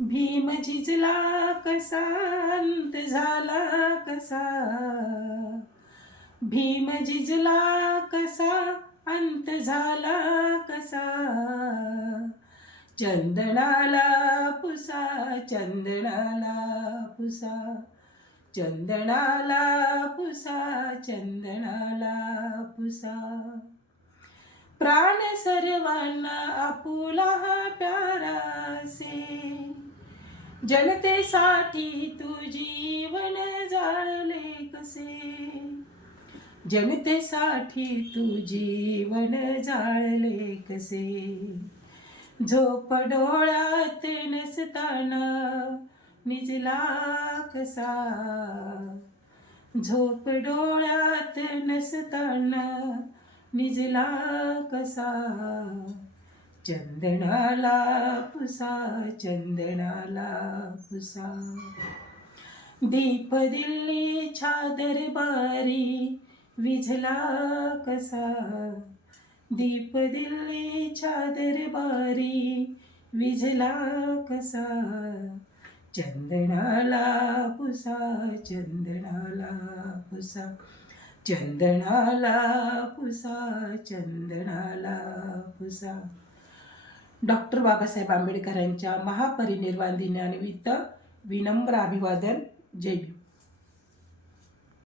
भीम झिजला कसा अंत झाला कसा. भीम झिजला कसा अंत झाला कसा. चंदनाला पुसा चंदनाला पुसा. चंदनाला पुसा चंदनाला पुसा. प्राण सर्वांना आपुला प्यारासे. जनतेसाठी तू जीवन जाळले कसे. जनतेसाठी तू जीवन जाळले कसे. झोप डोळ्यात नसताना निजला कसा. झोप डोळ्यात नसताना निजला कसा. चंदनाला पुसा चंदनाला पुसा. दीप दिल्लीच्या दरबारी विझला कसा. दीप दिल्लीच्या दरबारी विझला कसा. चंदनाला पुसा चंदनाला पुसा. चंदनाला पुसा चंदनाला पुसा. डॉक्टर बाबासाहेब आंबेडकरांच्या महापरिनिर्वाण दिनानिमित्त विनम्र अभिवादन. जय भीम.